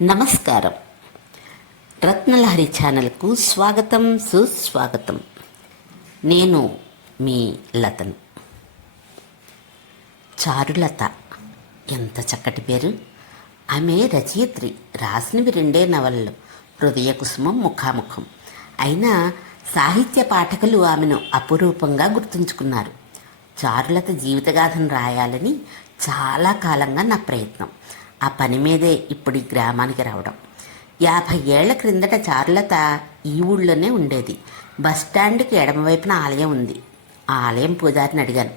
నమస్కారం. రత్నలహరి ఛానల్కు స్వాగతం, సుస్వాగతం. నేను మీ లతను. చారులత ఎంత చక్కటి పేరు! ఆమె రచయిత్రి. రాసినవి 2 నవలలు, హృదయ కుసుమం, ముఖాముఖం. అయినా సాహిత్య పాఠకులు ఆమెను అపురూపంగా గుర్తుంచుకున్నారు. చారులత జీవితగాథను రాయాలని చాలా కాలంగా నా ప్రయత్నం. ఆ పని మీదే ఇప్పుడు ఈ గ్రామానికి రావడం. 50 ఏళ్ల క్రిందట చారులత ఈ ఊళ్ళోనే ఉండేది. బస్టాండ్కి ఎడమవైపున ఆలయం ఉంది. ఆ ఆలయం పూజారిని అడిగాను,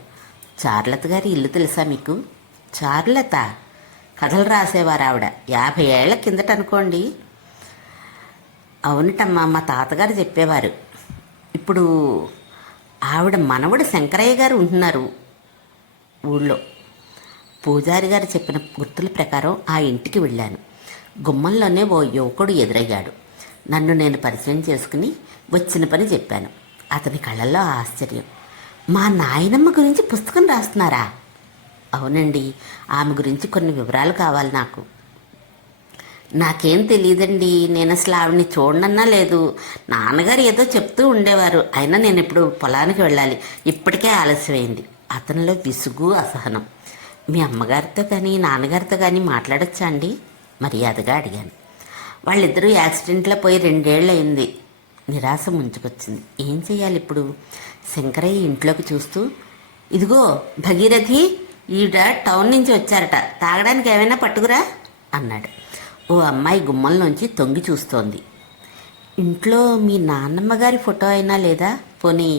చారులత గారి ఇల్లు తెలుసా మీకు? చారులత కథలు రాసేవారు ఆవిడ. 50 ఏళ్ల కిందట అనుకోండి. అవునటమ్మా, మా తాతగారు చెప్పేవారు. ఇప్పుడు ఆవిడ మనవడు శంకరయ్య గారు ఉంటున్నారు ఊళ్ళో. పూజారి గారు చెప్పిన గుర్తుల ప్రకారం ఆ ఇంటికి వెళ్ళాను. గుమ్మంలోనే ఓ యువకుడు ఎదురయ్యాడు. నన్ను నేను పరిచయం చేసుకుని వచ్చిన పని చెప్పాను. అతని కళ్ళల్లో ఆశ్చర్యం. మా నాయనమ్మ గురించి పుస్తకం రాస్తున్నారా? అవునండి, ఆమె గురించి కొన్ని వివరాలు కావాలి నాకు. నాకేం తెలియదండి, నేను అసలు ఆవిడని చూడనన్నా లేదు. నాన్నగారు ఏదో చెప్తూ ఉండేవారు. అయినా నేను ఇప్పుడు పొలానికి వెళ్ళాలి, ఇప్పటికే ఆలస్యమైంది. అతనిలో విసుగు, అసహనం. మీ అమ్మగారితో కానీ నాన్నగారితో కానీ మాట్లాడొచ్చా అండి? మర్యాదగా అడిగాను. వాళ్ళిద్దరూ యాక్సిడెంట్లో పోయి 2 ఏళ్ళు అయింది. నిరాశ ముంచుకొచ్చింది. ఏం చేయాలి ఇప్పుడు? శంకరయ్య ఇంట్లోకి చూస్తూ, ఇదిగో భగీరథి, ఈవిడ టౌన్ నుంచి వచ్చారట, తాగడానికి ఏమైనా పట్టుకురా అన్నాడు. ఓ అమ్మాయి గుమ్మంలోంచి తొంగి చూస్తోంది. ఇంట్లో మీ నాన్నమ్మగారి ఫోటో అయినా లేదా? పోనీ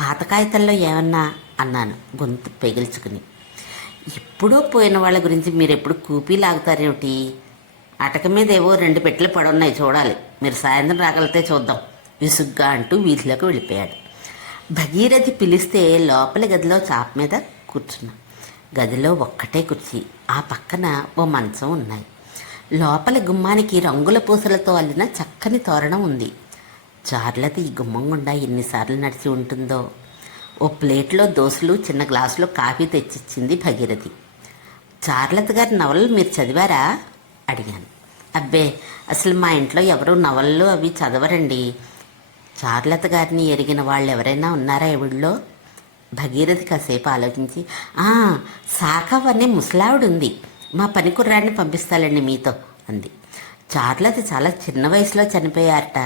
పాత కాగితాల్లో ఏమన్నా అన్నాను గొంతు పెగిల్చుకుని. ఎప్పుడో పోయిన వాళ్ళ గురించి మీరు ఎప్పుడు కూపీ లాగుతారేమిటి? అటక మీద ఏవో 2 పెట్టెలు పడున్నాయి, చూడాలి. మీరు సాయంత్రం రాగలితే చూద్దాం విసుగ్గా అంటూ వీధిలోకి వెళ్ళిపోయాడు. భగీరథి పిలిస్తే లోపలి గదిలో చాప మీద కూర్చున్నా. గదిలో ఒక్కటే కుర్చీ, ఆ పక్కన ఓ మంచం ఉన్నాయి. లోపల గుమ్మానికి రంగుల పూసలతో అల్లిన చక్కని తోరణం ఉంది. చారులత ఈ గుమ్మం గుండా ఎన్నిసార్లు నడిచి ఉంటుందో. ఓ ప్లేట్లో దోశలు, చిన్న గ్లాసులో కాఫీ తెచ్చిచ్చింది భగీరథి. చారులత గారి నవలలు మీరు చదివారా అడిగాను. అబ్బే, అసలు మా ఇంట్లో ఎవరు నవలలు అవి చదవరండి. చారులత గారిని ఎరిగిన వాళ్ళు ఎవరైనా ఉన్నారా ఎవళ్ళో? భగీరథి కాసేపు ఆలోచించి, సాకవ్ అనే ముసలావిడ ఉంది, మా పని కుర్రాడిని పంపిస్తాలండి మీతో అంది. చారులత చాలా చిన్న వయసులో చనిపోయారట.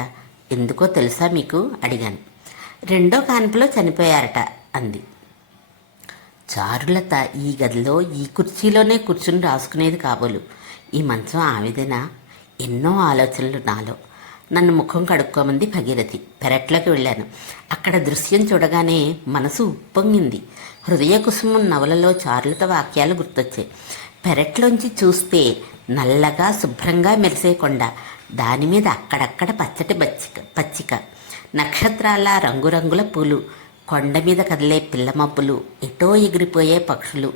ఎందుకో తెలుసా మీకు అడిగాను. 2వ కాన్పులో చనిపోయారట అంది. చారులత ఈ గదిలో ఈ కుర్చీలోనే కూర్చుని రాసుకునేది కాబోలు. ఈ మంచం ఆవిదేనా? ఎన్నో ఆలోచనలు నాలో. నన్ను ముఖం కడుక్కోమంది భగీరథి. పెరట్లోకి వెళ్ళాను. అక్కడ దృశ్యం చూడగానే మనసు ఉప్పొంగింది. హృదయ కుసుమం నవలలో చారులత వాక్యాలు గుర్తొచ్చాయి. పెరట్లోంచి చూస్తే నల్లగా శుభ్రంగా మెరిసే కొండ, దానిమీద అక్కడక్కడ పచ్చటి పచ్చిక, నక్షత్రాల రంగురంగుల పూలు, కొండ మీద కదిలే పిల్ల మబ్బులు, ఎటో ఎగిరిపోయే పక్షులు,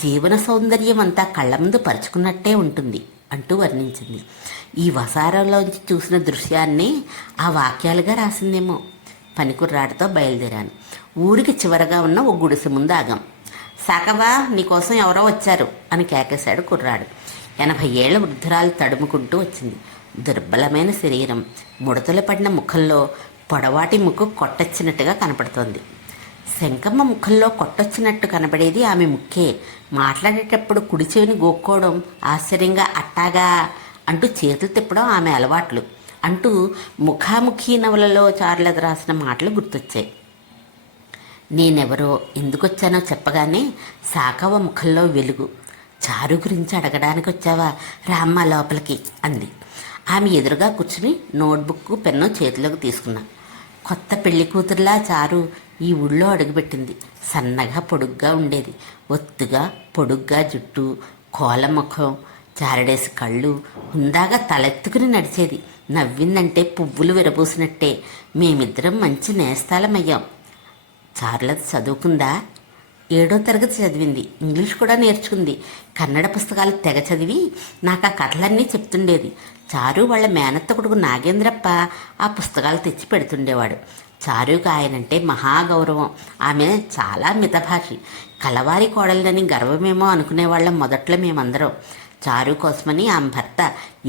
జీవన సౌందర్యం అంతా కళ్ళ ముందు పరుచుకున్నట్టే ఉంటుంది అంటూ వర్ణించింది. ఈ వసారాలోంచి చూసిన దృశ్యాన్ని ఆ వాక్యాలుగా రాసిందేమో. పనికుర్రాడితో బయలుదేరాను. ఊరికి చివరగా ఉన్న ఓ గుడిసె ముందు ఆగాం. సాకవా, నీకోసం ఎవరో వచ్చారు అని కేకేశాడు కుర్రాడు. 80 ఏళ్ల వృద్ధురాలు తడుముకుంటూ వచ్చింది. దుర్బలమైన శరీరం, ముడతలు పడిన ముఖంలో పొడవాటి ముక్కు కొట్టొచ్చినట్టుగా కనపడుతోంది. శంకమ్మ ముఖంలో కొట్టొచ్చినట్టు కనబడేది ఆమె ముక్కే. మాట్లాడేటప్పుడు కుడి చెవిని గోక్కోవడం, ఆశ్చర్యంగా అట్టాగా అంటూ చేతులు తిప్పడం ఆమె అలవాట్లు అంటూ ముఖాముఖి నవలలో చారులత రాసిన మాటలు గుర్తొచ్చాయి. నేనెవరో, ఎందుకొచ్చానో చెప్పగానే సాకవ ముఖంలో వెలుగు. చారు గురించి అడగడానికి వచ్చావా? రామ్మ లోపలికి అంది. ఆమె ఎదురుగా కూర్చుని నోట్బుక్, పెన్ను చేతిలోకి తీసుకున్నా. కొత్త పెళ్లి కూతురులా చారు ఈ ఊళ్ళో అడుగుపెట్టింది. సన్నగా పొడుగ్గా ఉండేది. ఒత్తుగా పొడుగ్గా జుట్టు, కోల ముఖం, చారడేసి కళ్ళు, హుందాగా తలెత్తుకుని నడిచేది. నవ్విందంటే పువ్వులు విరబూసినట్టే. మేమిద్దరం మంచి నేస్తాలమయ్యాం. చారులత చదువుకుందా? 7వ తరగతి చదివింది. ఇంగ్లీష్ కూడా నేర్చుకుంది. కన్నడ పుస్తకాలు తెగ చదివి నాకు ఆ కథలన్నీ చెప్తుండేది. చారు వాళ్ళ మేనత్త కొడుకు నాగేంద్రప్ప ఆ పుస్తకాలు తెచ్చి పెడుతుండేవాడు. చారుకి ఆయనంటే మహాగౌరవం. ఆమె చాలా మితభాషి. కలవారి కోడలని గర్వమేమో అనుకునేవాళ్ళం మొదట్లో మేమందరం. చారు కోసమని ఆమె భర్త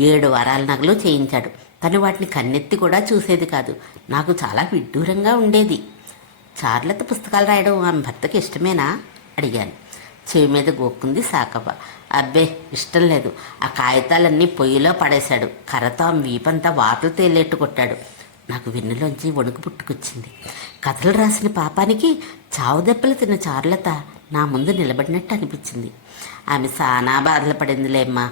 7 వారాల నగలు చేయించాడు. తను వాటిని కన్నెత్తి కూడా చూసేది కాదు. నాకు చాలా విడ్డూరంగా ఉండేది. చారులత పుస్తకాలు రాయడం ఆమె భర్తకి ఇష్టమేనా అడిగాను. చెవి మీద గోక్కుంది సాకవ్వ. అబ్బే, ఇష్టం లేదు. ఆ కాగితాలన్నీ పొయ్యిలో పడేశాడు. కర్రతో ఆమె వీపంతా వాతలు తేలేట్టు కొట్టాడు. నాకు వెన్నులోంచి వణుకు పుట్టుకొచ్చింది. కథలు రాసిన పాపానికి చావు దెబ్బలు తిన్న చారులత నా ముందు నిలబడినట్టు అనిపించింది. ఆమె సానా బాధలు పడిందిలేమ్మా.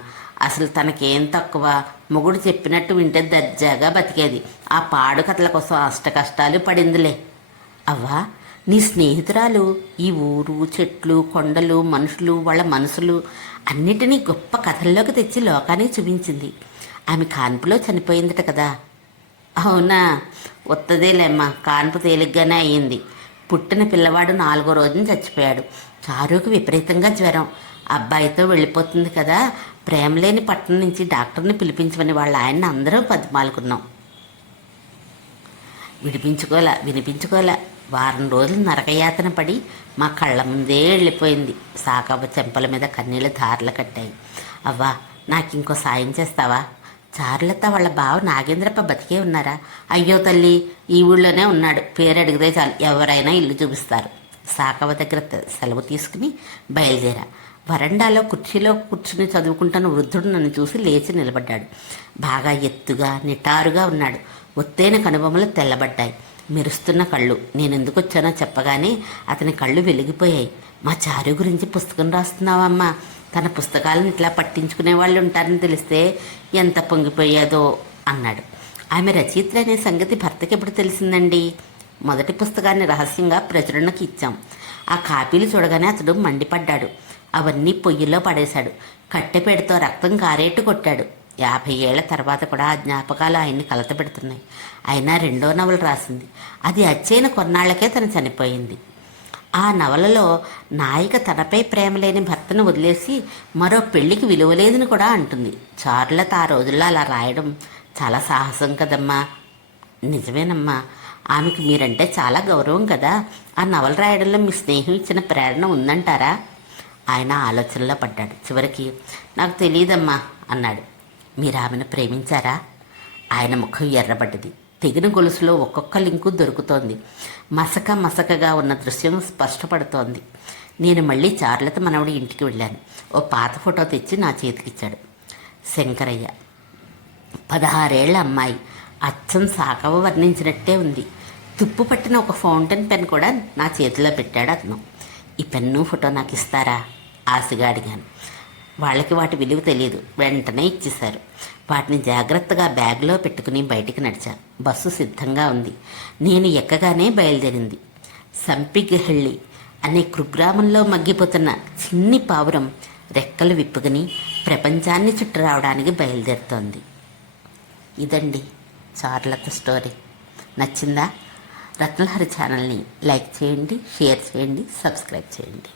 అసలు తనకేం తక్కువ, మొగుడు చెప్పినట్టు వింటే దర్జాగా బతికేది. ఆ పాడు కథల కోసం అష్ట కష్టాలు పడిందిలే. అవ్వా, నీ స్నేహితురాలు ఈ ఊరు, చెట్లు, కొండలు, మనుషులు, వాళ్ళ మనసులు అన్నిటినీ గొప్ప కథల్లోకి తెచ్చి లోకానికి చూపించింది. ఆమె కాన్పులో చనిపోయిందట కదా. అవునా? వత్తదేలేమ్మా, కాన్పు తేలిగ్గానే అయ్యింది. పుట్టిన పిల్లవాడు 4వ రోజున చచ్చిపోయాడు. చారుకు విపరీతంగా జ్వరం. అబ్బాయితో వెళ్ళిపోతుంది కదా, ప్రేమలేని పట్టణం నుంచి డాక్టర్ని పిలిపించమని వాళ్ళ ఆయన్ని అందరం బతిమాలుకున్నాం. వినిపించుకోలే. వారం రోజులు నరకయాతన పడి మా కళ్ళ ముందే వెళ్ళిపోయింది. సాకవ్వ చెంపల మీద కన్నీళ్ళ ధారలు కట్టాయి. అవ్వా, నాకు ఇంకో సాయం చేస్తావా? చారులత వాళ్ళ బావ నాగేంద్రప్ప బతికే ఉన్నారా? అయ్యో తల్లి, ఈ ఊళ్ళోనే ఉన్నాడు. పేరు అడిగితే చాలు ఎవరైనా ఇల్లు చూపిస్తారు. సాకవ్వ దగ్గర సెలవు తీసుకుని బయలుదేరా. వరండాలో కుర్చీలో కూర్చుని చదువుకుంటున్న వృద్ధుడు నన్ను చూసి లేచి నిలబడ్డాడు. బాగా ఎత్తుగా నిటారుగా ఉన్నాడు. ఒత్తైన కనుబొమ్మలు తెల్లబడ్డాయి. మెరుస్తున్న కళ్ళు. నేను ఎందుకు వచ్చానో చెప్పగానే అతని కళ్ళు వెలిగిపోయాయి. మా చారు గురించి పుస్తకం రాస్తున్నావమ్మా. తన పుస్తకాలను ఇట్లా పట్టించుకునే వాళ్ళు ఉంటారని తెలిస్తే ఎంత పొంగిపోయాదో అన్నాడు. ఆమె రచయిత్రి అనే సంగతి భర్తకి ఎప్పుడు తెలిసిందండి? మొదటి పుస్తకాన్ని రహస్యంగా ప్రచురణకు ఇచ్చాం. ఆ కాపీలు చూడగానే అతడు మండిపడ్డాడు. అవన్నీ పొయ్యిలో పడేశాడు. కట్టెపేడతో రక్తం కారేట్టు కొట్టాడు. 50 ఏళ్ల తర్వాత కూడా ఆ జ్ఞాపకాలు ఆయన్ని కలతపెడుతున్నాయి. అయినా 2వ నవల రాసింది. అది అచ్చైన కొన్నాళ్లకే తను చనిపోయింది. ఆ నవలలో నాయిక తనపై ప్రేమ లేని భర్తను వదిలేసి మరో పెళ్లికి విలువలేదని కూడా అంటుంది. చారులత ఆ రోజుల్లో అలా రాయడం చాలా సాహసం కదమ్మా. నిజమేనమ్మా, ఆమెకు మీరంటే చాలా గౌరవం కదా. ఆ నవల రాయడంలో మీ స్నేహం ఇచ్చిన ప్రేరణ ఉందంటారా? ఆయన ఆలోచనలో పడ్డాడు. చివరికి నాకు తెలియదమ్మా అన్నాడు. మీరు ఆమెను ప్రేమించారా? ఆయన ముఖం ఎర్రబడ్డది. తెగిన గొలుసులో ఒక్కొక్క లింకు దొరుకుతోంది. మసకగా ఉన్న దృశ్యం స్పష్టపడుతోంది. నేను మళ్ళీ చారులత మనవడి ఇంటికి వెళ్ళాను. ఓ పాత ఫోటో తెచ్చి నా చేతికిచ్చాడు. శంకరయ్య, 16 ఏళ్ల అమ్మాయి. అచ్చం సాకవ్వ వర్ణించినట్టే ఉంది. తుప్పు పట్టిన ఒక ఫౌంటైన్ పెన్ కూడా నా చేతిలో పెట్టాడు అతను. ఈ పెన్ను ఫోటో నాకు ఇస్తారా? ఆశగా అడిగాను. వాళ్ళకి వాటి విలువ తెలియదు. వెంటనే ఇచ్చేశారు. వాటిని జాగ్రత్తగా బ్యాగ్లో పెట్టుకుని బయటికి నడిచాను. బస్సు సిద్ధంగా ఉంది. నేను ఎక్కగానే బయలుదేరింది. సంపిగహళ్ళి అనే కుగ్రామంలో మగ్గిపోతున్న చిన్ని పావురం రెక్కలు విప్పుకుని ప్రపంచాన్ని చుట్టూ రావడానికి బయలుదేరుతోంది. ఇదండి చారులత స్టోరీ. నచ్చిందా? రత్నలహరి ఛానల్ని లైక్ చేయండి, షేర్ చేయండి, సబ్స్క్రైబ్ చేయండి.